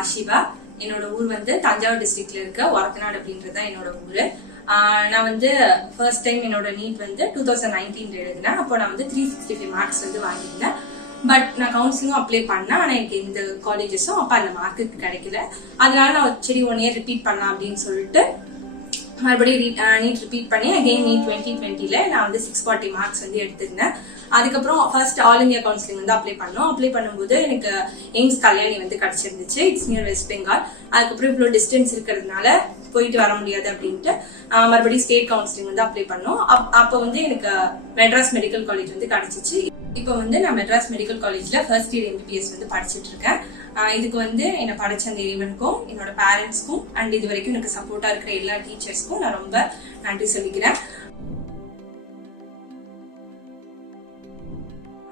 ஆஷிவா. என்னோட ஊர் வந்து தஞ்சாவூர் டிஸ்ட்ரிக்ட்ல இருக்க ஒரத்தநாடு அப்படின்றதா என்னோட ஊரு. நான் வந்து ஃபர்ஸ்ட் டைம் என்னோட நீட் வந்து 2019 எழுதினேன். அப்போ நான் வந்து 365 மார்க்ஸ் வந்து வாங்கியிருந்தேன். பட் நான் கவுன்சிலிங்கும் அப்ளை பண்ணேன். ஆனால் எனக்கு எந்த காலேஜஸும் அப்போ அந்த மார்க்குக்கு கிடைக்கல. அதனால நான் சரி 1 இயர் ரிப்பீட் பண்ணலாம் அப்படின்னு சொல்லிட்டு மறுபடியும் நீட் ரிப்பீட் பண்ணி அகெயின் நீட் 2020ல நான் வந்து 640 மார்க்ஸ் வந்து எடுத்திருந்தேன். அதுக்கப்புறம் ஃபர்ஸ்ட் ஆல் இந்தியா கவுன்சிலிங் வந்து அப்ளை பண்ணும்போது எனக்கு எய்ம்ஸ் கல்யாணி வந்து கிடைச்சிருந்துச்சு. It's near West Bengal. அதுக்கப்புறம் இவ்வளோ டிஸ்டன்ஸ் இருக்கிறதுனால போயிட்டு வர முடியாது அப்படின்ட்டு மறுபடியும் ஸ்டேட் கவுன்சிலிங் வந்து அப்ளை பண்ணோம். அப்போ வந்து எனக்கு மெட்ராஸ் மெடிக்கல் காலேஜ் வந்து கிடைச்சிச்சு. இப்போ வந்து நான் மெட்ராஸ் மெடிக்கல் காலேஜ்ல ஃபர்ஸ்ட் இயர் MBBS வந்து படிச்சுட்டு இருக்கேன். இதுக்கு வந்து என்னை படிச்ச அந்த இறைவனுக்கும் என்னோட பேரண்ட்ஸ்க்கும் அண்ட் இது வரைக்கும் எனக்கு சப்போர்ட்டா இருக்கிற எல்லா டீச்சர்ஸ்க்கும் நான் ரொம்ப நன்றி சொல்லிக்கிறேன்.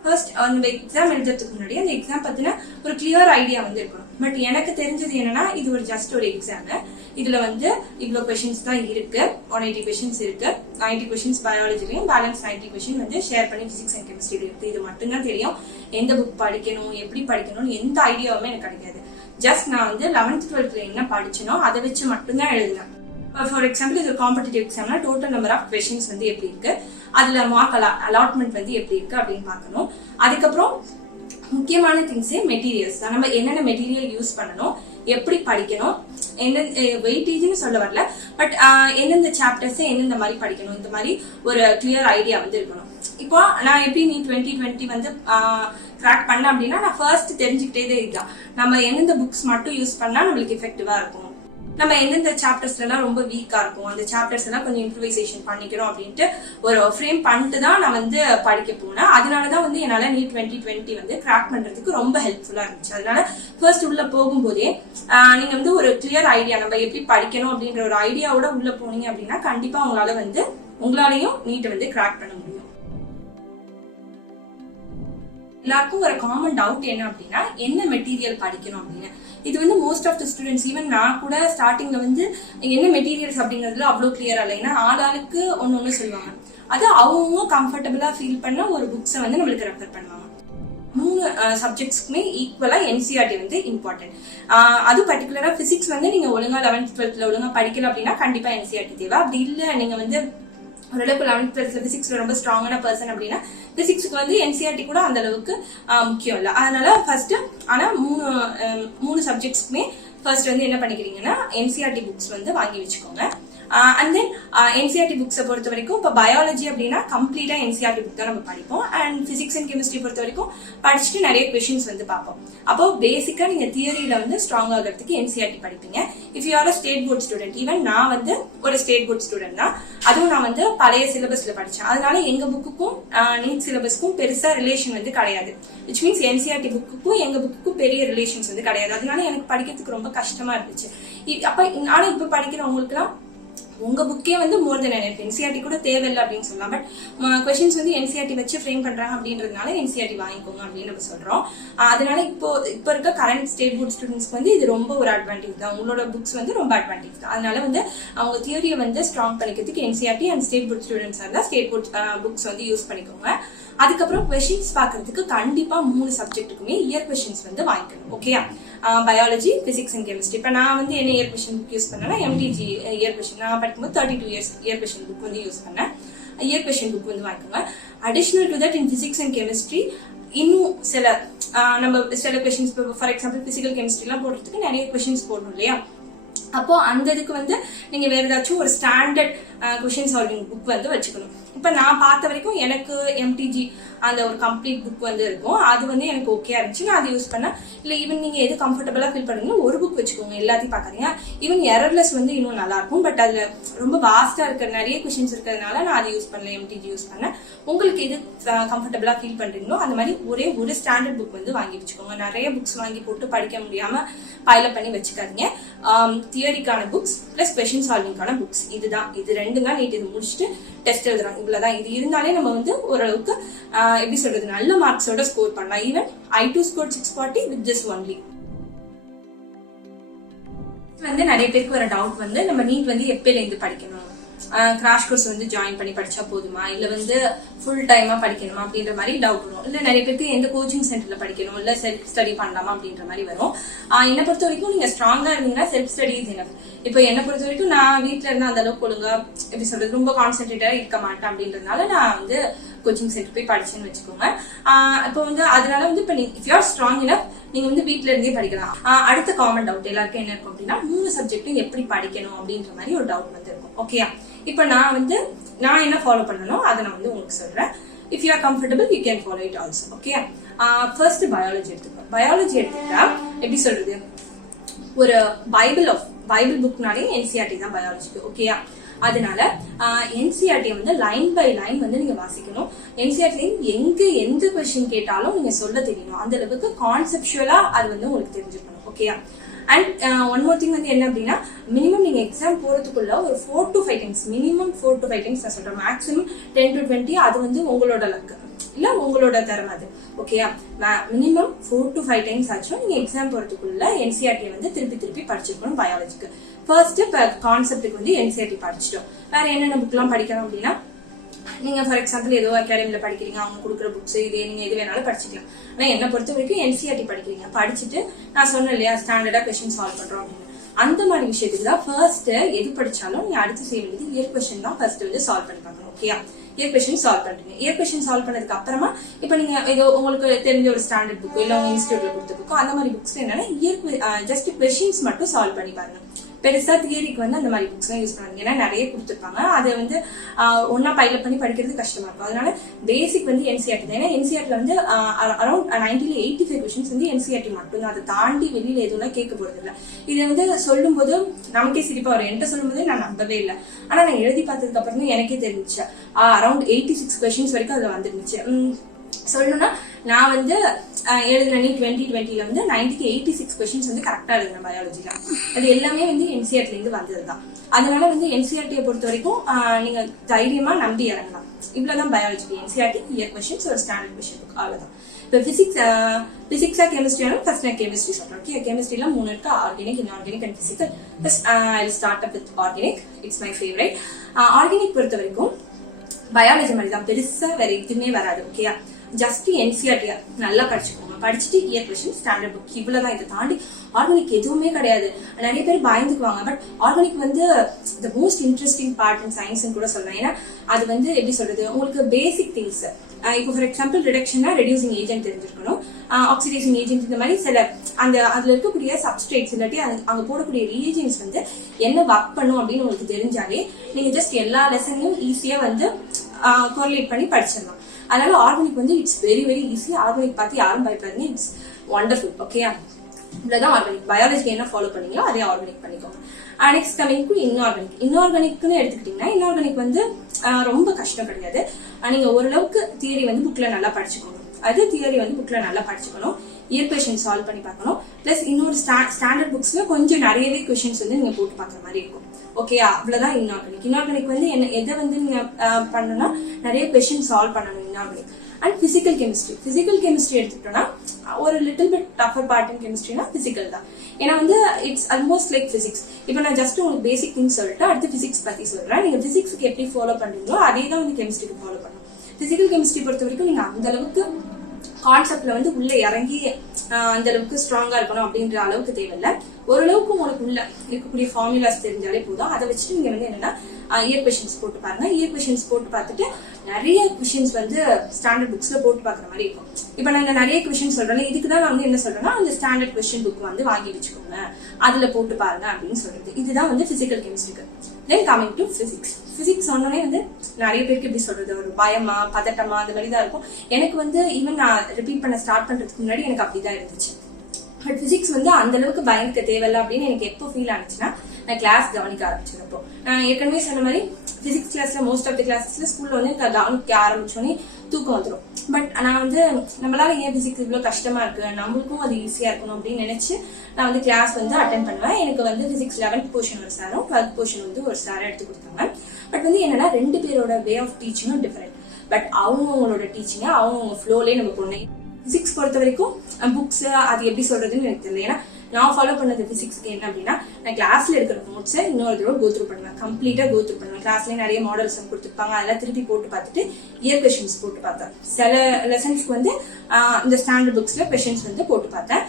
ஃபர்ஸ்ட் அந்த எக்ஸாம் எழுதுறதுக்கு முன்னாடி அந்த எக்ஸாம் பத்தின ஒரு கிளியர் ஐடியா வந்து இருக்கணும். பட் எனக்கு தெரிஞ்சது என்னன்னா இது ஒரு ஜஸ்ட் ஒரு எக்ஸாம். இதுல வந்து இவ்வளவு கொஸ்டின்ஸ் தான் இருக்கு. 180 கொஸ்டின்ஸ் இருக்கு. 90 கொஸ்டின்ஸ் பயாலஜிலையும் பேலன்ஸ் 90 கொஸ்டின் வந்து ஷேர் பண்ணி பிசிக்ஸ் அண்ட் கெமிஸ்ட்ரி இருக்கு. இது மட்டும்தான் தெரியும். எந்த புக் படிக்கணும், எப்படி படிக்கணும்னு எந்த ஐடியாவுமே எனக்கு கிடைக்காது. ஜஸ்ட் நான் வந்து 11th 12th என்ன படிச்சனோ அதை வச்சு மட்டும்தான் எழுதினேன். ஃபார் எக்ஸாம்பிள் இது ஒரு காம்படிட்டிவ் எக்ஸாம்னா டோட்டல் நம்பர் ஆஃப் கொஸ்டின்ஸ் வந்து எப்படி இருக்கு, அதுல மார்க் அலாட்மெண்ட் வந்து எப்படி இருக்கு அப்படின்னு பார்க்கணும். அதுக்கப்புறம் முக்கியமான திங்ஸே மெட்டீரியல்ஸ் தான். நம்ம என்னென்ன மெட்டீரியல் யூஸ் பண்ணணும், எப்படி படிக்கணும், எந்தெந்த வெயிட்டேஜ்னு சொல்ல வரல, பட் எந்தெந்த சாப்டர்ஸ் எந்தெந்த மாதிரி படிக்கணும், இந்த மாதிரி ஒரு கிளியர் ஐடியா வந்து இருக்கணும். இப்போ நான் எப்படி நீ 2020 வந்து கிராக் பண்ண அப்படின்னா நான் ஃபர்ஸ்ட் தெரிஞ்சுக்கிட்டே இருக்கலாம். நம்ம எந்தெந்த புக்ஸ் மட்டும் யூஸ் பண்ணா நம்மளுக்கு எஃபெக்டிவா இருக்கும், நம்ம எந்தெந்த சாப்டர்ஸ்ல எல்லாம் ரொம்ப வீக்கா இருக்கும், அந்த சாப்டர்ஸ் எல்லாம் கொஞ்சம் இம்ப்ரூவைசேஷன் பண்ணிக்கிறோம் அப்படின்ட்டு ஒரு ஃப்ரேம் பண்ணிட்டு தான் நான் வந்து படிக்க போனேன். அதனாலதான் வந்து என்னால நீட் 2020 வந்து கிராக் பண்றதுக்கு ரொம்ப ஹெல்ப்ஃபுல்லா இருந்துச்சு. அதனால ஃபர்ஸ்ட் உள்ள போகும்போதே நீங்க வந்து ஒரு கிளியர் ஐடியா நம்ம எப்படி படிக்கணும் அப்படின்ற ஒரு ஐடியாவோட உள்ள போனீங்க அப்படின்னா கண்டிப்பா உங்களாலையும் நீட் வந்து கிராக் பண்ண முடியும். எல்லாருக்கும் ஒரு காமன் டவுட் என்ன அப்படின்னா என்ன மெட்டீரியல் படிக்கணும் அப்படின்னு. இது வந்து most of the students, even நான் கூட ஸ்டார்டிங்ல வந்து என்ன மெட்டீரியல்ஸ் அப்படிங்கிறதுல அவ்வளோ கிளியரா இல்லை. ஏன்னா ஆளாளுக்கு ஒன்னு சொல்லுவாங்க. அது அவங்க கம்ஃபர்டபுளா ஃபீல் பண்ண ஒரு புக்ஸை வந்து நம்மளுக்கு ரெஃபர் பண்ணுவாங்க. 3 சப்ஜெக்ட்ஸ்க்குமே ஈக்குவலா NCERT வந்து இம்பார்ட்டன்ட். அது பர்டிகுலரா பிசிக்ஸ் வந்து நீங்க ஒழுங்கா 11th 12th ஒழுங்கா படிக்கல அப்படின்னா கண்டிப்பா NCERT தேவை. அப்படி இல்லை நீங்க வந்து ஓரளவுக்கு 11th 12th பிசிக்ஸ்ல ரொம்ப ஸ்ட்ராங்கான பர்சன் அப்படின்னா பிசிக்ஸ்க்கு வந்து NCERT கூட அந்த அளவுக்கு முக்கியம் இல்லை. அதனால ஃபர்ஸ்ட் ஆனா 3 சப்ஜெக்ட்ஸ்க்குமே ஃபர்ஸ்ட் வந்து என்ன பண்ணிக்கிறீங்கன்னா NCERT புக்ஸ் வந்து வாங்கி வச்சுக்கோங்க. அண்ட் தென் NCERT புக்ஸை பொறுத்த வரைக்கும் இப்போ பயாலஜி அப்படின்னா கம்ப்ளீட்டா NCERT புக் தான் நம்ம படிப்போம். அண்ட் பிசிக்ஸ் அண்ட் கெமிஸ்ட்ரி பொறுத்த வரைக்கும் படிச்சுட்டு நிறைய கொஸ்டின்ஸ் வந்து பார்ப்போம். அப்போ பேசிக்கா நீங்க தியரியில வந்து ஸ்ட்ராங் ஆகிறதுக்கு NCERT படிப்பீங்க. If you are a state board student, even நான் வந்து ஒரு ஸ்டேட் போர்ட் ஸ்டூடெண்ட் தான். அதுவும் நான் வந்து பழைய சிலபஸ்ல படிச்சேன். அதனால எங்க புக்குக்கும் நீட் சிலபஸ்க்கும் பெருசா ரிலேஷன் வந்து கிடையாது. விச் மீன்ஸ் NCERT புக்குக்கும் எங்க புக்குக்கும் பெரிய ரிலேஷன்ஸ் வந்து கிடையாது. அதனால எனக்கு படிக்கிறதுக்கு ரொம்ப கஷ்டமா இருந்துச்சு. அப்ப ஆனா இப்ப படிக்கிறவங்களுக்கு எல்லாம் உங்க புக்கே வந்து மோர் தென் எனக்கு NCERT கூட தேவையில்லை அப்படின்னு சொல்லலாம். பட் கொஸ்டின்ஸ் வந்து NCERT வச்சு ஃப்ரேம் பண்றாங்க அப்படின்றதுனால NCERT வாங்கிக்கோங்க அப்படின்னு நம்ம சொல்றோம். அதனால இப்போ இருக்க கரண்ட் ஸ்டேட் போர்ட் ஸ்டூடெண்ட்ஸ்க்கு வந்து இது ரொம்ப ஒரு அட்வான்டேஜ் தான். உங்களோட புக்ஸ் வந்து ரொம்ப அட்வான்டேஜ் தான். அதனால வந்து அவங்க தியரியை வந்து ஸ்ட்ராங் பண்ணிக்கிறதுக்கு NCERT and state board students இருந்தால் ஸ்டேட் போர்ட் புக்ஸ் வந்து யூஸ் பண்ணிக்கோங்க. அதுக்கப்புறம் கொஸ்டின்ஸ் பாக்குறதுக்கு கண்டிப்பா 3 சப்ஜெக்ட்டுக்குமே இயர் கொஸ்டின்ஸ் வந்து வாங்கிக்கணும். ஓகேயா? Biology, physics and chemistry. இப்போ நான் வந்து என்ன இயர் கொஸ்டின் புக் யூஸ் பண்ணேன்னா MTG இயர் கொஸ்டின். நான் படிக்கும்போது 32 இயர்ஸ் இயர் கொஸ்டின் புக் வந்து யூஸ் பண்ணேன். இயர் கொஸ்டின் புக் வந்து வாங்கிக்கோங்க. Additional to that in physics and chemistry இன்னும் நம்ம சில questions, for example physical chemistry எல்லாம் போடுறதுக்கு நிறைய கொஸ்டின்ஸ் போடணும் இல்லையா? அப்போ அந்த இதுக்கு வந்து நீங்க வேற ஏதாச்சும் ஒரு ஸ்டாண்டர்ட் கொஸ்டின் சால்விங் புக் வந்து வச்சுக்கணும். இப்ப நான் பார்த்த வரைக்கும் எனக்கு MTG அந்த ஒரு கம்ப்ளீட் புக் வந்து இருக்கும். அது வந்து எனக்கு ஓகேயா இருந்துச்சு. நான் அதை யூஸ் பண்ணேன். இல்ல ஈவன் நீங்க எது கம்ஃபர்டபுளா ஃபீல் பண்ணுறீங்களோ ஒரு புக் வச்சுக்கோங்க. எல்லாத்தையும் பாக்குறீங்க. ஈவன் எரர்லெஸ் வந்து இன்னும் நல்லா இருக்கும். பட் அதுல ரொம்ப வாஸ்டா இருக்க நிறைய கொஸ்டின்ஸ் இருக்கிறதுனால நான் அதை யூஸ் பண்ணல, MTG யூஸ் பண்ணேன். உங்களுக்கு எது கம்ஃபர்டபுளா ஃபீல் பண்றீங்களோ அந்த மாதிரி ஒரே ஒரு ஸ்டாண்டர்ட் புக் வந்து வாங்கி வச்சுக்கோங்க. நிறைய புக்ஸ் வாங்கி போட்டு படிக்க முடியாம பைலப் பண்ணி வச்சுக்காதீங்க. தியரிக்கான புக்ஸ் பிளஸ் கொஸ்டின் சால்விங்கான புக்ஸ், இதுதான். இது 2 தான் நீட். இது முடிச்சுட்டு டெஸ்ட் எழுதுறோம். இவ்வளவுதான். இது இருந்தாலே நம்ம வந்து ஓரளவுக்கு எப்படி சொல்றது நல்ல மார்க்ஸோட ஸ்கோர் பண்ணலாம். Even I2 scored 640 with this only. வந்து நிறைய பேருக்கு ஒரு டவுட் வந்து நம்ம நீட் வந்து எப்பல இருந்து படிக்கணும், கிராஷ் கோர்ஸ் வந்து ஜாயின் பண்ணி படிச்சா போதுமா, இல்ல வந்து ஃபுல் டைமா படிக்கணுமா அப்படின்ற மாதிரி டவுட் வரும். இல்ல நிறைய பேருக்கு எந்த கோச்சிங் சென்டர்ல படிக்கணும், இல்ல செல்ஃப் ஸ்டடி பண்ணலாமா அப்படின்ற மாதிரி வரும். என்னை பொறுத்த வரைக்கும் நீங்க ஸ்ட்ராங்கா இருந்தீங்கன்னா செல்ஃப் ஸ்டடி இஸ் எனஃப். இப்போ என்னை பொறுத்த வரைக்கும் நான் வீட்டுல இருந்து அந்த அளவுக்கு ஒழுங்கா எப்படி சொல்றது ரொம்ப கான்சென்ட்ரேட்டா இருக்க மாட்டேன் அப்படின்றதுனால நான் வந்து கோச்சிங் சென்டர் போய் படிச்சேன்னு வச்சுக்கோங்க. இப்போ வந்து அதனால வந்து இப்போ if you are strong enough நீங்க வந்து வீட்டுல இருந்தே படிக்கலாம். அடுத்த காமன் டவுட் எல்லாருக்கும் என்ன இருக்கும் அப்படின்னா 3 சப்ஜெக்டும் எப்படி படிக்கணும் அப்படின்ற மாதிரி ஒரு டவுட் வந்து இருக்கும். ஓகேயா, இப்போ நான் என்ன ஃபாலோ பண்ணணும் அதை நான் வந்து உங்களுக்கு சொல்றேன். If you R comfortable you can follow it also. Okay, first biology எடுத்துக்கோங்க. பயாலஜி எடுத்துக்கிட்டா எப்படி சொல்றது, ஒரு பைபிள் புக்னாலே என்சிஆர்டி தான் பயாலஜிக்கு. ஓகேயா, அதனால என்சிஆர்டி வந்து லைன் பை லைன் வந்து நீங்க வாசிக்கணும். என்சிஆர்டி எந்த கொஸ்டின் கேட்டாலும் நீங்க சொல்ல தெரியணும். அந்த அளவுக்கு கான்செப்சுவலா அது வந்து உங்களுக்கு தெரிஞ்சுக்கணும். ஓகேயா, அண்ட் ஒன் மோர் திங் வந்து என்ன அப்படின்னா மினிமம் நீங்க எக்ஸாம் போறதுக்குள்ள ஒரு 4 to 5 times, minimum 4 to 5 times நான் சொல்றேன். மேக்ஸிமம் 10 to 20 அது வந்து உங்களோட லக்கு இல்ல உங்களோட திறமை அது. ஓகேயா, மினிமம் 4 to 5 டைம்ஸ் ஆச்சும் நீங்க எக்ஸாம் போறதுக்குள்ள என்சிஆர்டி வந்து திருப்பி படிச்சிருக்கணும். பயாலஜிக்கு ஃபர்ஸ்ட் கான்செப்டுக்கு வந்து என்சிஆர்டி படிச்சிட்டோம். வேற என்னென்ன புக் எல்லாம் படிக்கணும் அப்படின்னா நீங்க ஃபார் எக்ஸாம்பிள் ஏதோ அகாடமில படிக்கிறீங்க, அவங்க கொடுக்குற புக்ஸ் இதே நீங்க எது வேணாலும் படிச்சுக்கலாம். ஆனா என்ன பொறுத்த வரைக்கும் என்சிஆர்டி படிக்கிறீங்க, படிச்சுட்டு நான் சொன்னேன் இல்லையா ஸ்டாண்டர்டா கொஸ்டின் சால்வ் பண்றோம் அப்படின்னு, அந்த மாதிரி விஷயத்துக்கு தான் ஃபர்ஸ்ட் எது படிச்சாலும் நீங்க அடுத்து செய்ய வேண்டியது இயர் கொஸ்டின் தான் ஃபர்ஸ்ட் வந்து சால்வ் பண்ணி பார்க்கணும். ஓகேயா, இயர் கொஸ்டின் சால்வ் பண்றீங்க. இயர் கொஸ்டின் சால்வ் பண்ணதுக்கு அப்புறமா இப்ப நீங்க ஏதோ உங்களுக்கு தெரிஞ்ச ஒரு ஸ்டாண்டர்ட் புக் இல்ல உங்க இன்ஸ்டியூட்ல கொடுத்த புக்கோ அந்த மாதிரி புக்ஸ் என்னன்னா இயர் ஜஸ்ட் கொஸ்டின்ஸ் மட்டும் சால்வ் பண்ணி பாருங்க. பெருசா தியரிக்கு வந்து அந்த மாதிரி புக்ஸ் எல்லாம் யூஸ் பண்ணுவாங்க. ஏன்னா நிறைய கொடுத்துருப்பாங்க, அதை வந்து ஒன்னா பைலப் பண்ணி படிக்கிறது கஷ்டமா இருக்கும். அதனால பேசிக் வந்து என்சிஆர்டி தான். ஏன்னா என்சிஆர்டில வந்து அரௌண்ட் 85 கொஸ்டின்ஸ் வந்து என்சிஆர்டி மட்டும் தான். அதை தாண்டி வெளியில எதுவும் கேட்க போறது இல்லை. இதை வந்து சொல்லும் போது நமக்கே சிரிப்பா வரும். என்கிட்ட சொல்லும் போதே நான் நம்பவே இல்லை. ஆனா நான் எழுதி பார்த்ததுக்கு அப்புறம் தான் எனக்கே தெரிஞ்சிச்சு அரௌண்ட் 86 கொஸ்டின்ஸ் வரைக்கும் அதுல வந்துருந்துச்சு. சொல்லணும்னா நான் வந்து எழுதுன 2020 வந்து 86 கொஸ்டின்ஸ் வந்து கரெக்டா எழுதுன பயாலஜில. அது எல்லாமே வந்து என்சிஆர்டில இருந்து வந்ததுதான். அதனால வந்து என்சிஆர்டியை பொறுத்த வரைக்கும் நீங்க தைரியமா நம்பி இறங்கலாம். இவ்வளவுதான் பயாலஜிக்கு. என்சிஆர்டி இயர் கொஸ்டின்ஸ் ஒரு ஸ்டாண்டர்ட் கொஸ்டின் புக் அவ்வளவுதான். இப்போ பிசிக்ஸா கெமிஸ்ட்ரியாலும் ஃபர்ஸ்ட் நான் கெமிஸ்ட்ரி சொல்றேன். ஓகே, கெமிஸ்ட்ரியில 3 இருக்கு, organic, inorganic and physical. I start up with organic. It's my favourite. Organic பொறுத்த வரைக்கும் பயாலஜி மாதிரி தான், பெருசா வேற எதுவுமே வராது. ஓகேயா, ஜஸ்ட் என்சிஆர்டி நல்லா படிச்சுக்கோங்க. படிச்சுட்டு இயர் கொஸ்டின் ஸ்டாண்டர்ட் புக் இவ்வளவுதான். இதை தாண்டி ஆர்கானிக் எதுவுமே கிடையாது. நிறைய பேர் பயந்துக்குவாங்க, பட் ஆர்கானிக் வந்து the most interesting part in science கூட சொல்லலாம். ஏன்னா அது வந்து எப்படி சொல்றது, உங்களுக்கு பேசிக் திங்ஸ். இப்போ ஃபார் எக்ஸாம்பிள் ரிடக்ஷன்னா ரெடியூசிங் ஏஜென்ட் தெரிஞ்சிருக்கணும், ஆக்சிடைசிங் ஏஜென்ட், இந்த மாதிரி சில அதுல இருக்கக்கூடிய சப்ஸ்ட்ரேட்ஸ் இல்லாட்டி அங்க போடக்கூடிய ரீஏஜென்ட்ஸ் வந்து என்ன ஒர்க் பண்ணும் அப்படின்னு உங்களுக்கு தெரிஞ்சாலே நீங்க ஜஸ்ட் எல்லா லெசனையும் ஈஸியா வந்து கோரிலேட் பண்ணி படிச்சிடலாம். அதனால ஆர்கானிக் வந்து it's very very easy. Organic பார்த்து யாரும் பயப்படாதீங்க, இட்ஸ் வண்டர்ஃபுல். ஓகேயா, இவ்வளவுதான் ஆர்கானிக். பயாலஜிக்கு என்ன ஃபாலோ பண்ணீங்களோ அதே ஆர்கானிக் பண்ணிக்கோங்க. Next coming to inorganic. இன்ஆர்கானிக்னு எடுத்துக்கிட்டீங்கன்னா இன்ஆர்கானிக் வந்து ரொம்ப கஷ்டம் கிடையாது. நீங்க ஓரளவுக்கு தியரி வந்து புக்ல நல்லா படிச்சுக்கணும். தியரி வந்து புக்ல நல்லா படிச்சுக்கணும். இயர் கொஸ்டின் சால்வ் பண்ணி பார்க்கணும். பிளஸ் இன்னொரு ஸ்டாண்டர்ட் புக்ஸ்ல கொஞ்சம் நிறையவே கொஸ்டின்ஸ் வந்து நீங்க போட்டு பார்க்குற மாதிரி இருக்கும். ஓகே, அவ்வளவுதான் இன்ஆர்கானிக். இன்ஆர்கானிக் வந்து எதை வந்து நீங்க பண்ணணும்னா நிறைய கொஸ்டின் சால்வ் பண்ணணும் இன்ஆர்கானிக். அண்ட் பிசிக்கல் கெமிஸ்ட்ரி எடுத்துக்கிட்டோம்னா ஒரு little bit tougher part in கெமிஸ்ட்ரினா பிசிக்கல் தான். ஏன்னா வந்து இட்ஸ் ஆல்மோஸ்ட் லைக் பிசிக்ஸ். இப்போ நான் ஜஸ்ட் உங்களுக்கு பேசிக் திங்ஸ் சொல்லிட்டு அடுத்து பிசிக்ஸ் பத்தி சொல்றேன். நீங்க பிசிக்ஸ்க்கு எப்படி ஃபாலோ பண்றீங்களோ அதே தான் வந்து கெமிஸ்ட்ரிக்கு ஃபாலோ பண்ணணும். பிசிக்கல் கெமிஸ்ட்ரி பொறுத்த வரைக்கும் நீங்க அந்த அளவுக்கு கான்செப்ட்ல வந்து உள்ள இறங்கி அந்த அளவுக்கு ஸ்ட்ராங்கா இருக்கணும் அப்படின்ற அளவுக்கு தேவையில்லை. ஓரளவுக்கு உங்களுக்கு உள்ள இருக்கக்கூடிய ஃபார்முலாஸ் தெரிஞ்சாலே போதும். அதை வச்சுட்டு நீங்க வந்து என்னன்னா இயர் கொஸ்டின்ஸ் போட்டு பாருங்க. இயர் கொஸ்டின்ஸ் போட்டு பார்த்துட்டு நிறைய கொஸ்டின்ஸ் வந்து ஸ்டாண்டர்ட் புக்ஸ்ல போட்டு பாக்குற மாதிரி இருக்கும். இப்ப நாங்க நிறைய கொஸ்டின் சொல்றோம், இதுக்குதான் நான் வந்து என்ன சொல்றேன்னா அந்த ஸ்டாண்டர்ட் கொஸ்டின் புக் வந்து வாங்கி வச்சுக்கோங்க, அதுல போட்டு பாருங்க அப்படின்னு சொல்றது. இதுதான் வந்து பிசிக்கல் கெமிஸ்ட்ரிக்கு. தென் கமிங் டு பிசிக்ஸ் சொன்னோடனே வந்து நிறைய பேருக்கு எப்படி சொல்றது, ஒரு பயமா பதட்டமா அந்த மாதிரி தான் இருக்கும். எனக்கு வந்து ஈவன் நான் ரிப்பீட் பண்ண ஸ்டார்ட் பண்றதுக்கு முன்னாடி எனக்கு அப்படிதான் இருந்துச்சு. பட் பிசிக்ஸ் வந்து அந்த அளவுக்கு பயந்துக்க தேவையில்லை அப்படின்னு எனக்கு எப்போ ஃபீல் ஆனிச்சுன்னா நான் கிளாஸ் கவனிக்க ஆரம்பிச்சிருப்போம். நான் ஏற்கனவே சொன்ன மாதிரி பிசிக்ஸ் கிளாஸ்ல மோஸ்ட் ஆஃப் தி கிளாஸஸ்ல ஸ்கூல்ல வந்து எனக்கு கவனிக்க ஆரம்பிச்சோன்னே தூக்கம் வந்துடும். பட் நான் வந்து நம்மளால ஏன் பிசிக்ஸ் இவ்வளவு கஷ்டமா இருக்கு, நம்மளுக்கும் அது ஈஸியா இருக்கணும் அப்படின்னு நினைச்சு நான் வந்து கிளாஸ் வந்து அட்டென்ட் பண்ணுவேன். எனக்கு வந்து பிசிக்ஸ் 11th போர்ஷன் ஒரு சாரும் 12th போர்ஷன் வந்து ஒரு சாரை எடுத்து கொடுத்தாங்க. பட் வந்து என்னன்னா 2 பேரோட வே ஆஃப் டீச்சிங்கும் டிஃபரெண்ட். பட் அவங்களோட டீச்சிங்க அவங்க ஃப்ளோலயே நம்ம பொண்ணு. பிசிக்ஸ் பொறுத்த வரைக்கும் புக்ஸ் அது எப்படி சொல்றதுன்னு எனக்கு தெரியல. ஏன்னா நான் ஃபாலோ பண்ணது பிசிக்ஸ்க்கு என்ன அப்படின்னா நான் கிளாஸ்ல இருக்கிற நோட்ஸை இன்னொரு தடவை கோத்ரூ பண்ணுவேன், கம்ப்ளீட்டா கோத்ரூ பண்ணுவேன். கிளாஸ்லேயே நிறைய மாடல்ஸ் கொடுத்துருப்பாங்க, அதெல்லாம் திருப்பி போட்டு பார்த்துட்டு இயர் கொஷின்ஸ் போட்டு பார்த்தேன். சில லெசன்ஸ்க்கு வந்து இந்த ஸ்டாண்டர்ட் புக்ஸ்ல கொஷின்ஸ் வந்து போட்டு பார்த்தேன்.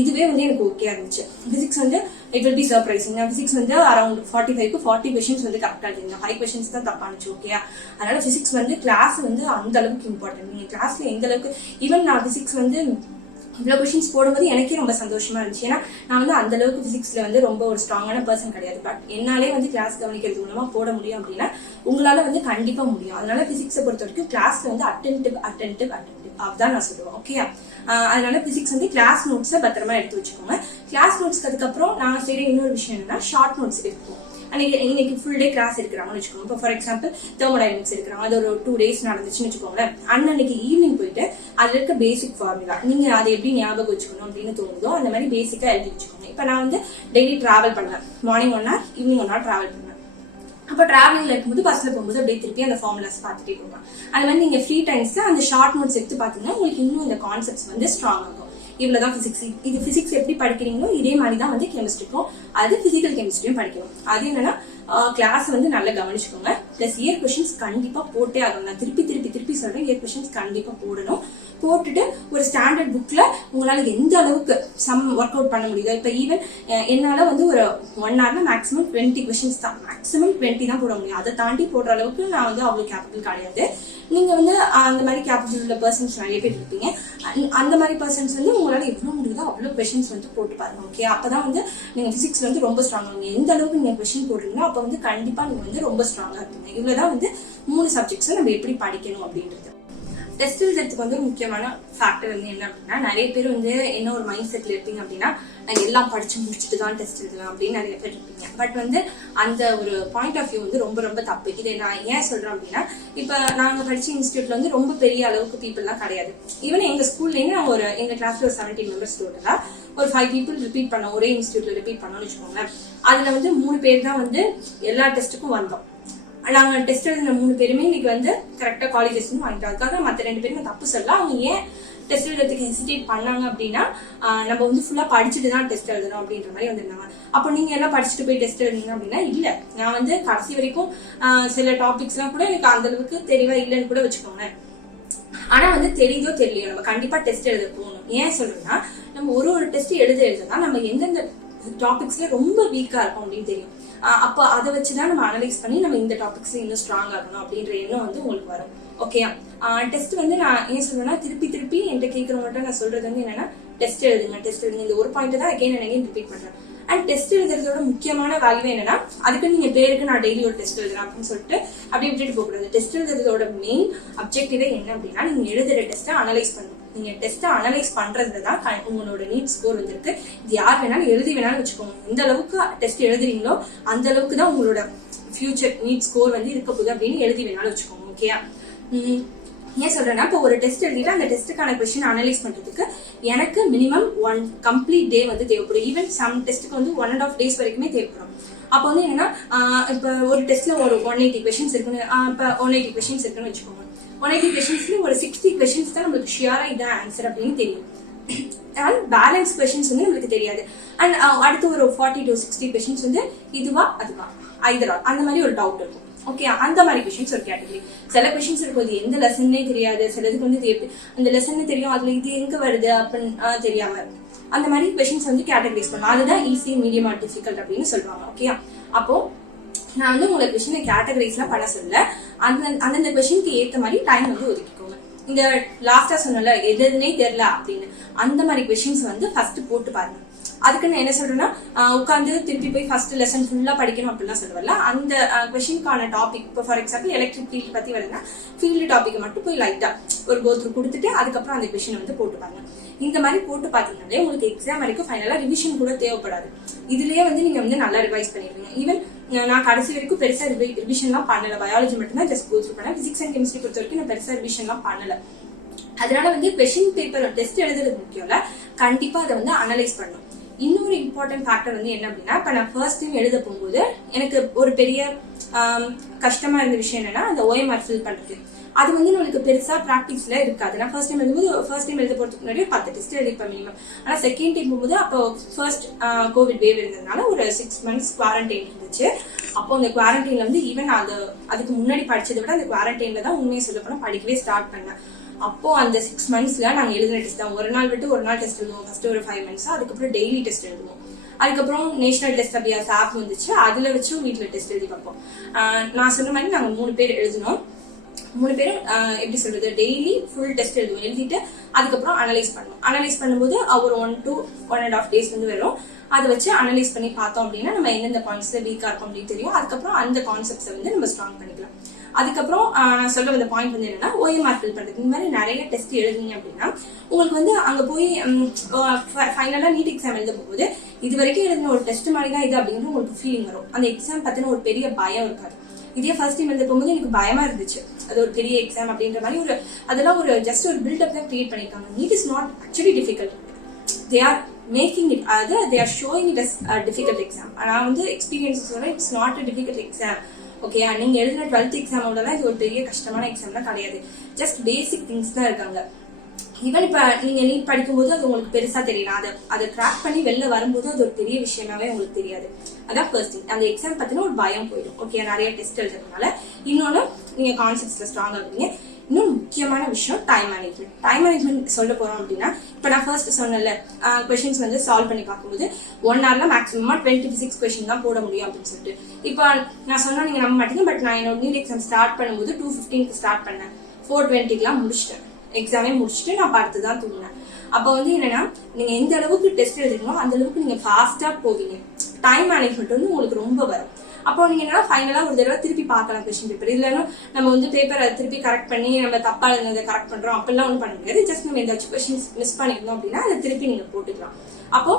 இதுவே வந்து எனக்கு ஓகே இருந்துச்சு. பிசிக்ஸ் வந்து it will be surprising. Physics வந்து அரௌண்ட் 45 to 40 கொஷின்ஸ் வந்து கரெக்டாக எழுதுங்க, 5 கொஷின்ஸ் தான் தப்பானுச்சு. ஓகேயா, அதனால பிசிக்ஸ் வந்து கிளாஸ் வந்து அந்த அளவுக்கு இம்பார்ட்டன்ட். நீங்க கிளாஸ்ல எந்த அளவுக்கு, ஈவன் நான் பிசிக்ஸ் வந்து இவ்வளோ கொஷின்ஸ் போடும்போது எனக்கே ரொம்ப சந்தோஷமா இருந்துச்சு. ஏன்னா நான் வந்து அந்த அளவுக்கு பிசிக்ஸ்ல வந்து ரொம்ப ஒரு ஸ்ட்ராங்கான பர்சன் கிடையாது. பட் என்னாலே வந்து கிளாஸ் கவனிக்கிறது மூலமா போட முடியும் அப்படின்னா உங்களால வந்து கண்டிப்பா முடியும். அதனால பிசிக்ஸை பொறுத்த வரைக்கும் கிளாஸ்ல வந்து அட்டென்டிவ் அதுதான் நான் சொல்லுவேன். ஓகே, அதனால பிசிக்ஸ் வந்து கிளாஸ் நோட்ஸை பத்திரமா எடுத்து வச்சுக்கோங்க. கிளாஸ் நோட்ஸ்க்கு அதுக்கப்புறம் நான் செய்யற இன்னொரு விஷயம் என்னன்னா ஷார்ட் நோட்ஸ் எடுத்துப்போம். இன்னைக்கு ஃபுல் டே கிளாஸ் எடுக்கிறாங்கன்னு வச்சுக்கோங்க. இப்போ ஃபார் எக்ஸாம்பிள் தெர்மோடைனமிக்ஸ் எடுக்கிறாங்க, அது ஒரு 2 days நடந்துச்சுன்னு வச்சுக்கோங்களேன். அன்னைக்கு ஈவினிங் போயிட்டு அதுல இருக்க பேசிக் ஃபார்முலா நீங்க அதை எப்படி ஞாபகம் வச்சுக்கணும் அப்படின்னு தோணுதோ அந்த மாதிரி பேசிக்கா எழுதி வச்சுக்கோங்க. இப்போ நான் வந்து டெய்லி டிராவல் பண்ணேன், morning 1 hour evening 1 hour travel பண்ணேன். அப்போ டிராவலிங்ல இருக்கும்போது பஸ்ல போகும்போது அப்படியே திருப்பி அந்த ஃபார்முலாஸ் பார்த்துட்டே போவேன். அது மாதிரி நீங்க ஃப்ரீ டைம்ஸ்ல அந்த ஷார்ட் நோட்ஸ் எடுத்து பாத்தீங்கன்னா உங்களுக்கு இன்னும் இந்த கான்செப்ட்ஸ் வந்து ஸ்ட்ராங் ஆகும். இவ்வளவுதான் பிசிக்ஸ். இது பிசிக்ஸ் எப்படி படிக்கிறீங்களோ இதே மாதிரி தான் வந்து கெமிஸ்ட்ரிக்கும், அது பிசிக்கல் கெமிஸ்ட்ரியும் படிக்கணும். அது என்னன்னா கிளாஸ் வந்து நல்லா கவனிச்சுக்கோங்க. பிளஸ் இயர் கொஷின்ஸ் கண்டிப்பா போட்டே ஆகணும். நான் திருப்பி சொல்றேன், இயர் கொஷின்ஸ் கண்டிப்பா போடணும். போட்டுட்டு ஒரு ஸ்டாண்டர்ட் புக்ல உங்களால எந்த அளவுக்கு சம் ஒர்க் அவுட் பண்ண முடியுதோ, இப்ப ஈவன் என்னால வந்து ஒரு 1 hourல மேக்ஸிமம் 20 கொஷின்ஸ் தான், மேக்ஸிமம் 20 தான் போட முடியும். அதை தாண்டி போடுற அளவுக்கு நான் வந்து அவ்வளவு கேப்பபிள் கிடையாது. நீங்க வந்து அந்த மாதிரி கேப்பபிள் உள்ள பர்சன்ஸ் நிறைய பேர் இருப்பீங்க. அந்த மாதிரி பர்சன்ஸ் வந்து உங்களால எவ்வளவு முடியுதோ அவ்வளவு கொஷின்ஸ் வந்து போட்டு பாருங்க. ஓகே, அப்பதான் வந்து நீங்க பிசிக்ஸ்ல வந்து ரொம்ப ஸ்ட்ராங் ஆகுங்க. எந்த அளவுக்கு நீங்க கொஷின் போடுறீங்களோ அப்ப வந்து கண்டிப்பா நீங்க வந்து ரொம்ப ஸ்ட்ராங்கா இருப்பீங்க. இவ்வளவுதான் வந்து 3 சப்ஜெக்ட்ஸ் நம்ம எப்படி படிக்கணும் அப்படின்றது. டெஸ்ட் எழுதுறதுக்கு வந்து ஒரு முக்கியமான ஃபேக்டர் வந்து என்ன அப்படின்னா, நிறைய பேர் வந்து என்ன ஒரு மைண்ட் செட்ல இருப்பீங்க அப்படின்னா, நான் எல்லாம் படிச்சு முடிச்சுட்டு தான் டெஸ்ட் எழுதுவேன் அப்படின்னு நிறைய பேர் இருப்பீங்க. பட் வந்து அந்த ஒரு பாயிண்ட் ஆஃப் வியூ வந்து ரொம்ப ரொம்ப தப்பு. இதை நான் ஏன் சொல்றேன் அப்படின்னா, இப்ப நாங்க படிச்ச இன்ஸ்டியூட்ல வந்து ரொம்ப பெரிய அளவுக்கு பீப்புள் எல்லாம் கிடையாது. ஈவன் எங்க ஸ்கூல்லேருந்து நாங்க எங்க கிளாஸ்ல ஒரு 17 மெம்பர்ஸ் டோட்டலா ஒரு 5 people ரிப்பீட் பண்ணோம், ஒரே இன்ஸ்டியூட்ல ரிப்பீட் பண்ணோம்னு வச்சுக்கோங்களேன். அதுல வந்து 3 பேர் தான் வந்து எல்லா டெஸ்ட்டுக்கும் வந்தோம். நாங்க டெஸ்ட் எழுதின 3 பேருமே இன்னைக்கு வந்து கரெக்டா காலேஜஸ் வாங்கிட்டோம். அதுக்காக மத்த 2 பேரும் தப்பு சொல்லலாம். அவங்க ஏன் டெஸ்ட் எழுதுறதுக்கு ஹெசிடேட் பண்ணாங்க அப்படின்னா, நம்ம வந்து ஃபுல்லா படிச்சுட்டு தான் டெஸ்ட் எழுதணும் அப்படின்ற மாதிரி வந்திருந்தாங்க. அப்போ நீங்க எல்லாம் படிச்சுட்டு போய் டெஸ்ட் எழுதுங்க அப்படின்னா இல்ல, நான் வந்து கடைசி வரைக்கும் சில டாபிக்ஸ் எல்லாம் கூட எனக்கு அந்த அளவுக்கு தெளிவா இல்லைன்னு கூட வச்சுக்கோங்க. ஆனா வந்து தெரியுதோ தெரியலையோ நம்ம கண்டிப்பா டெஸ்ட் எழுத போகணும். ஏன் சொல்றேன்னா, நம்ம ஒரு டெஸ்ட் எழுதுதான் நம்ம எந்தெந்த டாபிக்ஸ்ல ரொம்ப வீக்கா இருக்கும் அப்படின்னு தெரியும். அப்போ அதை வச்சுதான் நம்ம அனலைஸ் பண்ணி நம்ம இந்த டாபிக்ஸ்ல இன்னும் ஸ்ட்ராங் ஆகணும் அப்படின்ற எண்ணம் வந்து உங்களுக்கு வரும். ஓகேயா, டெஸ்ட் வந்து நான் ஏன் சொல்றேன்னா, திருப்பி என்கிட்ட கேட்கறவங்கள்ட்ட நான் சொல்றது வந்து என்னன்னா, டெஸ்ட் எழுதுங்க. இந்த ஒரு பாயிண்ட் தான் அகைன் ரிப்பீட் பண்றேன். அண்ட் டெஸ்ட் எழுதுறதோட முக்கியமான வேல்யூ என்னன்னா, அதுக்கு நீங்க பேருக்கு நான் டெய்லி ஒரு டெஸ்ட் எழுதுறேன் அப்படின்னு சொல்லிட்டு அப்படியே விட்டுட்டு போகக்கூடாது. டெஸ்ட் எழுதுறதோட மெயின் அப்ஜெக்டிவே என்ன அப்படின்னா, நீங்க எழுதுற டெஸ்ட்டை அனலைஸ் பண்ணணும். நீங்க டெஸ்ட்டை அனலைஸ் பண்றதுதான் உங்களோட நீட் ஸ்கோர் வந்திருக்கு. இது யார் வேணாலும் எழுதி வேணாலும் வச்சுக்கோங்க. எந்த அளவுக்கு டெஸ்ட் எழுதுறீங்களோ அந்த அளவுக்கு தான் உங்களோட ஃபியூச்சர் நீட் ஸ்கோர் வந்து இருக்க போகுது அப்படின்னு எழுதி வேணாலும் வச்சுக்கோங்க. ஓகேயா, ஏன் சொல்றேன்னா, இப்போ ஒரு டெஸ்ட் எழுதிட்டு அந்த டெஸ்ட்டுக்கான கொஸ்டின் அனலைஸ் பண்றதுக்கு எனக்கு மினிமம் 1 complete day வந்து தேவைப்படும். ஈவன் சம் டெஸ்ட்டுக்கு வந்து 1.5 days வரைக்குமே தேவைப்படும். அப்போ வந்து என்னன்னா, இப்போ ஒரு டெஸ்ட்ல ஒரு 180 questions இருக்குன்னு, இப்போ 180 questions இருக்குன்னு வச்சுக்கோங்க. 180 questionsல ஒரு 60 questions தான் நம்மளுக்கு ஷியரா இதான் ஆன்சர் அப்படின்னு தெரியும். அண்ட் பேலன்ஸ் கொஸ்டின்ஸ் வந்து நம்மளுக்கு தெரியாது. அண்ட் அடுத்து ஒரு 40 to 60 questions வந்து இதுவா அதுவா ஐதரா அந்த மாதிரி ஒரு டவுட் இருக்கும். ஓகே, அந்த மாதிரி கொஸ்டின்ஸ் ஒரு கேட்டகரி. சில கொஸ்டின்ஸ் இருக்கும் எந்த லெசன்னே தெரியாது, சிலதுக்கு வந்து அந்த லெசன் தெரியும், அதுல இது எங்க வருது அப்படின்னு தெரியாம, அந்த மாதிரி கொஸ்டின்ஸ் வந்து கேட்டகரைஸ் பண்ணலாம். அதுதான் ஈஸி, மீடியம், டிஃபிகல்ட் அப்படின்னு சொல்லுவாங்க. ஓகே, அப்போ நான் வந்து உங்களுக்கு கொஸ்டினை கேட்டகரைஸ்லாம் பண்ண சொல்ல, அந்தந்த கொஸ்டினுக்கு ஏற்ற மாதிரி டைம் வந்து ஒதுக்கிக்கோங்க. இந்த லாஸ்டா சொன்னல எதுன்னே தெரியல அப்படின்னு, அந்த மாதிரி கொஸ்டின்ஸ் வந்து ஃபர்ஸ்ட் போட்டு பாருங்க. அதுக்கு நான் என்ன சொல்றேன்னா, உட்காந்து திருப்பி போய் ஃபர்ஸ்ட் லெசன் ஃபுல்லா படிக்கணும் அப்படிலாம் சொல்லுவல. அந்த கொஸ்டினுக்கான டாபிக், இப்போ ஃபார் எக்ஸாம்பிள் எலக்ட்ரிக் ஃபீல்ட் பத்தி வருதுன்னா ஃபீல்டு டாபிக் மட்டும் போய் லைட்டா ஒரு கோத்ரூ கொடுத்துட்டு அதுக்கப்புறம் அந்த கொஸ்டின் வந்து போட்டு பாருங்க. இந்த மாதிரி போட்டு பாத்தீங்கன்னாலே உங்களுக்கு எக்ஸாம் வரைக்கும் ஃபைனலா ரிவிஷன் கூட தேவைப்படாது. இதுலயே வந்து நீங்க வந்து நல்லா ரிவைஸ் பண்ணிடுவீங்க. ஈவன் நான் கடைசி வரைக்கும் பெருசா ரிவிஷன்லாம் பண்ணல. பயாலஜி மட்டும் தான் ஜஸ்ட் கோத்ரூ பண்ணேன். பிசிக்ஸ் அண்ட் கெமிஸ்ட்ரி பொறுத்த வரைக்கும் நான் பெருசா ரிவிஷன்லாம் பண்ணல. அதனால வந்து கொஸ்டின் பேப்பர் டெஸ்ட் எழுதுறது முக்கியம் இல்ல, கண்டிப்பா அதை வந்து அனலைஸ் பண்ணணும். இன்னொரு இம்பார்ட்டன்ட் ஃபேக்டர் வந்து என்ன அப்படின்னா, இப்ப நான் ஃபர்ஸ்ட் டைம் எழுத போகும்போது எனக்கு ஒரு பெரிய கஷ்டமா இருந்த விஷயம் என்னன்னா, அந்த OMR ஃபில் பண்றது. அது வந்து நம்மளுக்கு பெருசா பிராக்டிஸ்ல இருக்காது. நான் ஃபர்ஸ்ட் டைம் எழுத போறதுக்கு முன்னாடி 10 டெஸ்ட் எழுதிப்பேன் மினிமம். ஆனா செகண்ட் டைம் போகும்போது அப்போ ஃபர்ஸ்ட் கோவிட் வேவ் இருந்ததுனால ஒரு 6 months குவாரண்டைன் இருந்துச்சு. அப்போ அந்த குவாரண்டைன்ல வந்து ஈவன் அதுக்கு முன்னாடி படிச்சதை விட அந்த குவாரண்டைன்ல தான் உண்மையை சொல்ல போனா படிக்கவே ஸ்டார்ட் பண்ணேன். அப்போ அந்த 6 monthsல நாங்க எழுதுன டெஸ்ட் தான், ஒரு நாள் விட்டு ஒரு நாள் டெஸ்ட் எழுதுவோம். ஃபர்ஸ்ட் ஒரு 5 months, அதுக்கப்புறம் டெய்லி டெஸ்ட் எழுதுவோம். அதுக்கப்புறம் நேஷனல் டெஸ்ட் அபியாஸ் ஆப் வந்துச்சு, அதுல வச்சும் வீட்டுல டெஸ்ட் எழுதி பார்ப்போம். நான் சொன்ன மாதிரி நாங்க 3 பேர் எழுதினோம். 3 பேரும் எப்படி சொல்றது, டெய்லி ஃபுல் டெஸ்ட் எழுதுவோம். எழுதிட்டு அதுக்கப்புறம் அனலைஸ் பண்ணுவோம். அனலைஸ் பண்ணும்போது ஒரு 1 to 1.5 days வந்து வரும். அதை வச்சு அனலைஸ் பண்ணி பார்த்தோம் அப்படின்னா நம்ம எந்தெந்த பாயிண்ட்ஸ்ல வீக்கா இருக்கும் அப்படின்னு தெரியும். அதுக்கப்புறம் அந்த கான்செப்ட்ஸை வந்து நம்ம ஸ்ட்ராங் பண்ணிக்கலாம். அதுக்கப்புறம் நான் சொல்ல வந்த பாயிண்ட் வந்து என்னன்னா, OMR ஃபில் பண்றது. இந்த மாதிரி நிறைய டெஸ்ட் எழுதுனீங்க அப்படின்னா உங்களுக்கு வந்து அங்க போய் ஃபைனலா நீட் எக்ஸாம் எழுத போகும்போது இது வரைக்கும் எழுதின ஒரு டெஸ்ட் மாதிரி தான் இது அப்படிங்கிற உங்களுக்கு ஃபீலிங் வரும். அந்த எக்ஸாம் பத்தின ஒரு பெரிய பயம் இருக்காது. இதே ஃபர்ஸ்ட் டைம் எழுத போகும்போது எனக்கு பயமா இருந்துச்சு, அது ஒரு பெரிய எக்ஸாம் அப்படின்ற மாதிரி அதெல்லாம் ஒரு ஜஸ்ட் ஒரு பில்டப் தான் கிரியேட் பண்ணிருக்காங்க. Need is not actually difficult. they are making it, they are showing it as a difficult exam. நான் வந்து எக்ஸ்பீரியன்ஸ் சொல்றேன், it's not a difficult exam. Okay, நீங்க எழுதின 12th எக்ஸாமோடலாம் இது ஒரு பெரிய கஷ்டமான எக்ஸாம்லாம் கிடையாது. ஜஸ்ட் பேசிக் திங்ஸ் தான் இருக்காங்க. ஈவன் இப்ப நீங்க நீட் படிக்கும்போது அது உங்களுக்கு பெருசா தெரியல, அதை கிராக் பண்ணி வெளில வரும்போது அது ஒரு பெரிய விஷயமாவே உங்களுக்கு தெரியாது. அதான் ஃபர்ஸ்ட் திங். அந்த எக்ஸாம் பத்தின ஒரு பயம் போயிடும். ஓகே, நிறைய டெஸ்ட் எழுதுறதுனால. இன்னொன்னு, நீங்க கான்செப்ட்ஸ்ல ஸ்ட்ராங்கா இருக்கீங்க. இன்னும் முக்கியமான விஷயம் டைம் மேனேஜ்மெண்ட். டைம் மேனேஜ்மெண்ட் சொல்ல போறோம் அப்படின்னா, இப்ப நான் ஃபர்ஸ்ட் சொன்னல கொஸ்டின்ஸ் வந்து சால்வ் பண்ணி பார்க்கும்போது 1 hourல மேக்ஸிமம் 26 கொஸ்டின் தான் போட முடியும் அப்படின்னு சொல்லிட்டு. இப்ப நான் சொன்னா நீங்க நம்ப மாட்டீங்க, பட் நான் என்னோட நீட் எக்ஸாம் ஸ்டார்ட் பண்ணும்போது 2:15 ஸ்டார்ட் பண்ணேன். 4:20 முடிச்சிட்டேன். எக்ஸாமே முடிச்சுட்டு நான் பார்த்து தான் தூங்கினேன். அப்ப வந்து என்னன்னா, நீங்க எந்த அளவுக்கு டெஸ்ட் எழுதுறீங்களோ அந்த அளவுக்கு நீங்க ஃபாஸ்டா போவீங்க. டைம் மேனேஜ்மெண்ட் வந்து உங்களுக்கு ரொம்ப வரும். அப்போ நீங்க என்ன ஃபைனலா ஒரு தடவை திருப்பி பார்க்கலாம் கொஸ்டின் பேப்பர். இல்லைன்னா நம்ம வந்து பேப்பர் அதை திருப்பி கரெக்ட் பண்ணி நம்ம தப்பா எழுதுனதை கரெக்ட் பண்றோம் அப்படிலாம் ஒன்றும் பண்ண முடியாது. ஜஸ்ட் நம்ம ஏதாச்சும் கொஸ்டின்ஸ் மிஸ் பண்ணிருந்தோம் அப்படின்னா அதை திருப்பி நீங்க போட்டுக்கலாம். அப்போ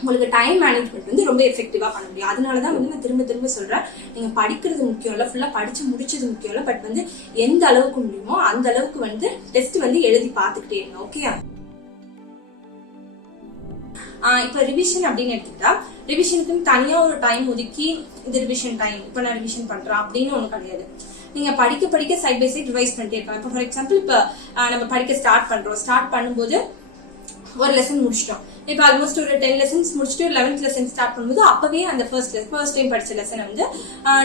உங்களுக்கு டைம் மேனேஜ்மெண்ட் வந்து ரொம்ப எஃபெக்டிவா பண்ண முடியும். அதனாலதான் வந்து நான் திரும்ப திரும்ப சொல்றேன், நீங்க படிக்கிறது முக்கியம் இல்ல, ஃபுல்லா படிச்சு முடிச்சது முக்கியம் இல்ல, பட் வந்து எந்த அளவுக்கு முடியுமோ அந்த அளவுக்கு வந்து டெஸ்ட் வந்து எழுதி பார்த்துக்கிட்டே இருங்க. ஓகே, இப்ப ரிவிஷன் அப்படின்னு எடுத்துக்கிட்டா, ரிவிஷனுக்குன்னு தனியா ஒரு டைம் ஒதுக்கி இது ரிவிஷன் டைம், இப்ப நான் ரிவிஷன் பண்றேன் அப்படின்னு ஒண்ணு கிடையாது. நீங்க படிக்க படிக்க சைட் பை சைட் ரிவைஸ் பண்ணிட்டே இருக்கலாம். இப்ப ஃபார் எக்ஸாம்பிள், இப்ப நம்ம படிக்க ஸ்டார்ட் பண்ணும்போது ஒரு லெசன் முடிச்சிட்டோம். இப்ப ஆல்மோஸ்ட் ஒரு 10 lessons முடிச்சுட்டு 11th lesson ஸ்டார்ட் பண்ணும்போது அப்பவே அந்த ஃபர்ஸ்ட் டைம் படிச்ச லெசனை வந்து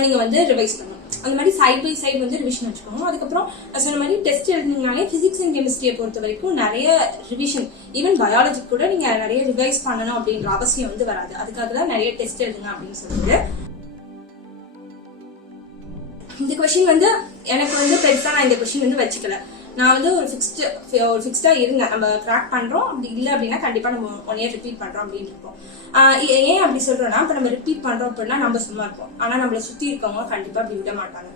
நீங்க வந்து ரிவைஸ் பண்ணணும். அந்த மாதிரி சைட் பை சைட் வந்து ரிவிஷன் வச்சுக்கணும். அதுக்கப்புறம் சொன்ன மாதிரி டெஸ்ட் எழுதினாலே பிசிக்ஸ் அண்ட் கெமிஸ்ட்ரியை பொறுத்த வரைக்கும் நிறைய ரிவிஷன், ஈவன் பயாலஜி கூட நீங்க நிறைய ரிவைஸ் பண்ணணும் அப்படின்ற அவசியம் வந்து வராது. அதுக்காக தான் நிறைய டெஸ்ட் எழுதுங்க அப்படின்னு சொல்லிட்டு. இந்த கொஸ்டின் வந்து எனக்கு வந்து பெருசா நான் இந்த கொஸ்டின் வந்து வச்சுக்கல. நான் வந்து ஒரு ஃபிக்ஸ்டா இருந்தேன், நம்ம கிராக் பண்றோம், அப்படி இல்லை அப்படின்னா கண்டிப்பா நம்ம 1 year ரிப்பீட் பண்றோம் அப்படின்னு இருப்போம். ஏன் அப்படி சொல்றோம்னா, இப்ப நம்ம ரிப்பீட் பண்றோம் அப்படின்னா நம்ம சும்மா இருப்போம், ஆனா நம்மள சுத்தி இருக்கவங்க கண்டிப்பா அப்படி விட மாட்டாங்க.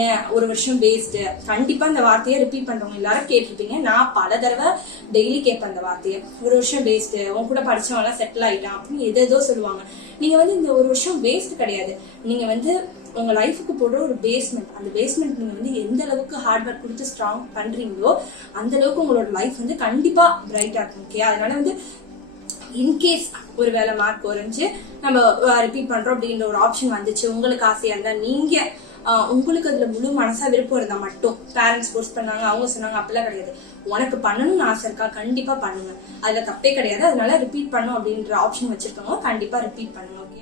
ஏன் ஒரு வருஷம் வேஸ்ட், கண்டிப்பா அந்த வார்த்தையை ரிப்பீட் பண்றவங்க எல்லாரும் கேட்டிருப்பீங்க. நான் பல தடவை டெய்லி கேட்பேன் அந்த வார்த்தையை, ஒரு வருஷம் வேஸ்ட், உன் கூட படிச்சவங்க எல்லாம் செட்டில் ஆயிட்டான் அப்படின்னு எதோ சொல்லுவாங்க. நீங்க வந்து இந்த ஒரு வருஷம் வேஸ்ட் கிடையாது, நீங்க வந்து உங்க லைஃபுக்கு போடுற ஒரு பேஸ்மெண்ட். அந்த பேஸ்மெண்ட் நீங்க வந்து எந்த அளவுக்கு ஹார்ட் ஒர்க் கொடுத்து ஸ்ட்ராங் பண்றீங்களோ அந்த அளவுக்கு உங்களோட லைஃப் வந்து கண்டிப்பா பிரைட்டா இருக்கும். ஓகே, அதனால வந்து இன்கேஸ் ஒரு வேலை மார்க் குறைஞ்சு நம்ம ரிப்பீட் பண்றோம் அப்படின்ற ஒரு ஆப்ஷன் வந்துச்சு, உங்களுக்கு ஆசையா இருந்தா, நீங்க உங்களுக்கு அதுல முழு மனசா விருப்பம் இருந்தா மட்டும், பேரண்ட்ஸ் ஃபோர்ஸ் பண்ணாங்க அவங்க சொன்னாங்க அப்படிலாம் கிடையாது, உனக்கு பண்ணணும்னு ஆசை இருக்கா கண்டிப்பா பண்ணுங்க, அதுல தப்பே கிடையாது. அதனால ரிப்பீட் பண்ணும் அப்படின்ற ஆப்ஷன் வச்சிருக்கவங்க கண்டிப்பா ரிப்பீட் பண்ணுங்க. ஓகே,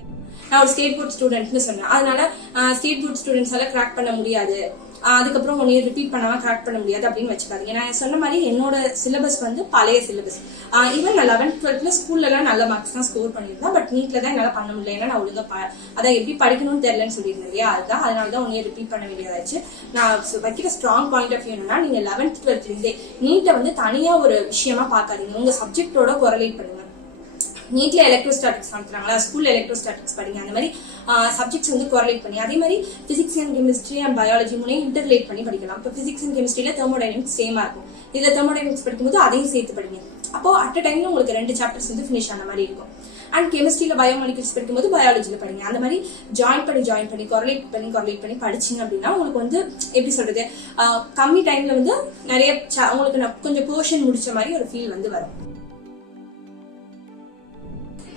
நான் ஒரு ஸ்டேட் போர்ட் ஸ்டூடெண்ட்னு சொன்னேன், அதனால ஸ்டேட் போர்ட் ஸ்டூடெண்ட்ஸால கிராக் பண்ண முடியாது, அதுக்கப்புறம் 1 year ரிப்பீட் பண்ணாம கிராக் பண்ண முடியாது அப்படின்னு வச்சுக்காதீங்க. நான் சொன்ன மாதிரி என்னோட சிலபஸ் வந்து பழைய சிலபஸ். ஈவன் நான் 11th 12th ஸ்கூல்ல எல்லாம் நல்ல மார்க்ஸ் தான் ஸ்கோர் பண்ணியிருந்தேன், பட் நீட்ல தான் என்னால பண்ண முடியல. ஏன்னா நான் ஒழுங்கா அதான் எப்படி படிக்கணும்னு தெரியலன்னு சொல்லியிருந்தேன் இல்லையா, அதுதான். அதனாலதான் 1 year ரிப்பீட் பண்ண வேண்டியதாச்சு. நான் வைக்கிற ஸ்ட்ராங் பாயிண்ட் ஆஃப் வியூ என்னன்னா, நீங்க 11th 12th இருந்தே நீட்டை வந்து தனியா ஒரு விஷயமா பாக்காதீங்க, உங்க சப்ஜெக்டோட கொரலேட் பண்ணுங்க. நீட்ல எலக்ட்ரோஸ்டாட்டிக்ஸ் நடத்துறாங்களா, ஸ்கூல்ல எலக்ட்ரோஸ்டாட்டிக்ஸ் படிங்க. அந்த மாதிரி சப்ஜெக்ட்ஸ் வந்து கோரிலேட் பண்ணி, அதே மாதிரி physics and chemistry and biology மூணையும் இன்டர்லேட் பண்ணி படிக்கலாம். இப்போ பிசிக்ஸ் அண்ட் கெமிஸ்ட்ரியில தெர்மோடைனமிக்ஸ் சேமா இருக்கும், இதுல தெர்மோடைனமிக்ஸ் படிக்கும்போது அதையும் சேர்த்து படிங்க. அப்போ அட் அ டைம்ல உங்களுக்கு 2 சாப்டர்ஸ் வந்து ஃபினிஷ் ஆன மாதிரி இருக்கும். அண்ட் கெமிஸ்ட்ரியில பயோமாலிகுல்ஸ் படிக்கும்போது பயாலஜியில படிங்க. அந்த மாதிரி ஜாயின் பண்ணி கொரலேட் பண்ணி படிச்சிங்க அப்படின்னா உங்களுக்கு வந்து எப்படி சொல்றது, கம்மி டைம்ல வந்து நிறைய உங்களுக்கு கொஞ்சம் போர்ஷன் முடிச்ச மாதிரி ஒரு ஃபீல் வந்து வரும்.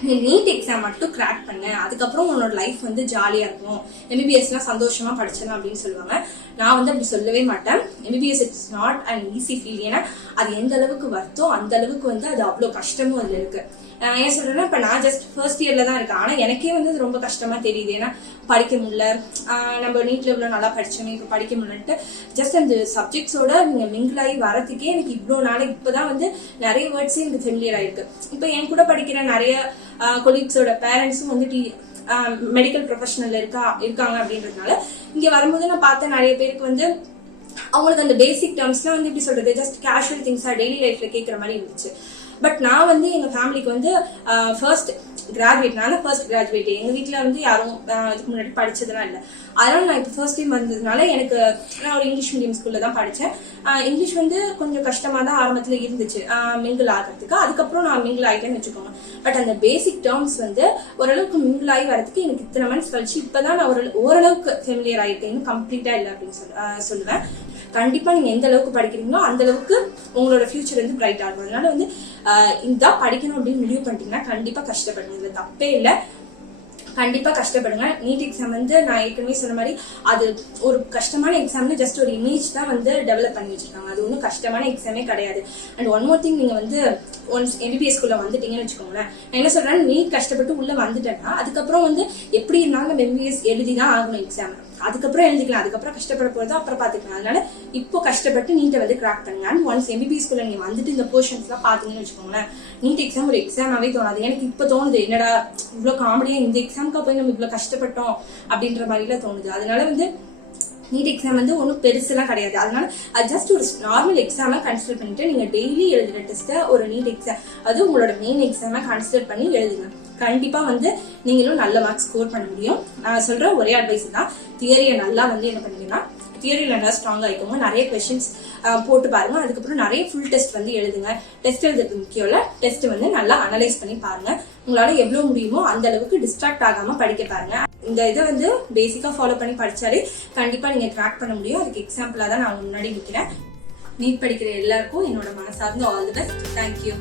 நீ நீட் எக்ஸாம் மட்டும் கிராக் பண்ண, அதுக்கப்புறம் உன்னோட லைஃப் வந்து ஜாலியா இருக்கும், எம்பிபிஎஸ்லாம் சந்தோஷமா படிச்சிடலாம் அப்படின்னு சொல்லுவாங்க. நான் வந்து அப்படி சொல்லவே மாட்டேன். MBBS it's not an easy feel. ஏன்னா அது எந்த அளவுக்கு வருத்தோ அந்த அளவுக்கு வந்து அது அவ்வளவு கஷ்டமும் அதுல இருக்கு. ஏன் சொல்றேன்னா இப்ப நான் ஜஸ்ட் ஃபர்ஸ்ட் இயர்ல தான் இருக்கேன். ஆனா எனக்கே வந்து அது ரொம்ப கஷ்டமா தெரியுது. ஏன்னா படிக்க முடியல, நம்ம நீட்ல இவ்வளவு நல்லா படிச்சோமே இப்ப படிக்க முடியலன்ட்டு ஜஸ்ட் அந்த சப்ஜெக்ட்ஸோட நீங்க மிங்கிள் ஆகி வரதுக்கே எனக்கு இவ்வளவு நாள் இப்பதான் வந்து நிறைய வேர்ட்ஸே எனக்கு ஃபெமிலியர் ஆயிருக்கு. இப்ப என் கூட படிக்கிற நிறைய கொலீக்ஸோட பேரண்ட்ஸும் வந்துட்டு மெடிக்கல் ப்ரொஃபஷனல்ல இருக்காங்க அப்படின்றதுனால இங்க வரும்போது நான் பார்த்தேன் நிறைய பேருக்கு வந்து அவங்களுக்கு அந்த பேசிக் டேர்ம்ஸ்லாம் வந்து எப்படி சொல்றது ஜஸ்ட் கேஷுவல் திங்ஸா டெய்லி லைஃப்ல கேட்கற மாதிரி இருந்துச்சு. பட் நான் வந்து எங்க ஃபேமிலிக்கு வந்து ஃபர்ஸ்ட் கிராஜுவேட், நான் ஃபர்ஸ்ட் கிராஜுவேட். எங்க வீட்டுல வந்து யாரும் இதுக்கு முன்னாடி படிச்சதுலாம் இல்லை. அதனால நான் இப்போ ஃபர்ஸ்ட் டைம் வந்ததுனால எனக்கு நான் ஒரு இங்கிலீஷ் மீடியம் ஸ்கூல்ல தான் படித்தேன். இங்கிலீஷ் வந்து கொஞ்சம் கஷ்டமா தான் ஆரம்பத்துல இருந்துச்சு மிங்கிள் ஆகிறதுக்கு. அதுக்கப்புறம் நான் மிங்கிள் ஆகிட்டேன்னு வச்சுக்கோங்க. பட் அந்த பேசிக் டேர்ம்ஸ் வந்து ஓரளவுக்கு மிங்கிள் ஆகி வரதுக்கு எனக்கு இத்தனை மந்த்ஸ் கழிச்சு இப்பதான் நான் ஓரளவுக்கு ஃபெமிலியர் ஆகிட்டேன். கம்ப்ளீட்டா இல்லை அப்படின்னு சொல்லுவேன். கண்டிப்பா நீங்க எந்த அளவுக்கு படிக்கிறீங்களோ அந்த அளவுக்கு உங்களோட ஃபியூச்சர் வந்து பிரைட் ஆகும். அதனால வந்து இதான் படிக்கணும் அப்படின்னு முடிவு பண்ணிட்டீங்கன்னா கண்டிப்பா கஷ்டப்படுங்க. இதுல தப்பே இல்லை, கண்டிப்பா கஷ்டப்படுங்க. நீட் எக்ஸாம் வந்து நான் ஏற்கனவே சொன்ன மாதிரி அது ஒரு கஷ்டமான எக்ஸாம்னு ஜஸ்ட் ஒரு இமேஜ் தான் வந்து டெவலப் பண்ணி வச்சிருக்காங்க. அது ஒன்றும் கஷ்டமான எக்ஸாமே கிடையாது. அண்ட் ஒன் மோர் திங், நீங்க வந்து ஒன்ஸ் MBBS குள்ள வந்துட்டீங்கன்னு வச்சுக்கோங்களேன். நான் என்ன சொல்றேன், நீட் கஷ்டப்பட்டு உள்ள வந்துட்டேன்னா அதுக்கப்புறம் வந்து எப்படி இருந்தாலும் MBBS எழுதிதான் ஆகணும் எக்ஸாம். அதுக்கப்புறம் எழுதிக்கலாம், அதுக்கப்புறம் கஷ்டப்பட போறது அப்புறம் பாத்துக்கலாம். அதனால இப்போ கஷ்டப்பட்டு நீட்டை வந்து கிராக் பண்ணுங்க. அண்ட் ஒன்ஸ் MBBS குள்ள நீங்க வந்துட்டு இந்த போர்ஷன்ஸ் எல்லாம் பாத்தீங்கன்னு வச்சுக்கோங்களேன், நீட் எக்ஸாம் ஒரு எக்ஸாமாவே தோணாது. எனக்கு இப்ப தோணுது, என்னடா இவ்வளவு காமெடியா இந்த எக்ஸாமுக்கா போய் நம்ம இவ்வளவு கஷ்டப்பட்டோம் அப்படின்ற மாதிரிலாம் தோணுது. அதனால வந்து நீட் எக்ஸாம் வந்து ஒன்றும் பெருசுலாம் கிடையாது. அதனால அது ஜஸ்ட் ஒரு நார்மல் எக்ஸாமா கன்சிடர் பண்ணிட்டு நீங்க டெய்லி எழுதுற டெஸ்ட்டை ஒரு நீட் எக்ஸாம், அது உங்களோட மெயின் எக்ஸாமா கன்சிடர் பண்ணி எழுதுங்க. கண்டிப்பா வந்து நீங்களும் நல்ல மார்க்ஸ் ஸ்கோர் பண்ண முடியும். நான் சொல்ற ஒரே அட்வைஸ் தான், தியரியை நல்லா வந்து என்ன பண்ணீங்கன்னா தியரியில நல்லா ஸ்ட்ராங் ஆயிக்கோங்க. நிறைய கொஸ்டின்ஸ் போட்டு பாருங்க. அதுக்கப்புறம் நிறைய ஃபுல் டெஸ்ட் வந்து எழுதுங்க. டெஸ்ட் எழுதுறது முக்கியம் இல்ல, டெஸ்ட் வந்து நல்லா அனலைஸ் பண்ணி பாருங்க. உங்களால எவ்வளவு முடியுமோ அந்த அளவுக்கு டிஸ்ட்ராக்ட் ஆகாம படிக்க பாருங்க. இந்த இதை வந்து பேசிக்கா ஃபாலோ பண்ணி படிச்சாலே கண்டிப்பா நீங்க கிராக் பண்ண முடியும். அதுக்கு எக்ஸாம்பிளா தான் நான் முன்னாடி நிக்கிறேன். நீட் படிக்கிற எல்லாருக்கும் என்னோட மனசார்ந்த ஆல் தி பெஸ்ட். தேங்க்யூ.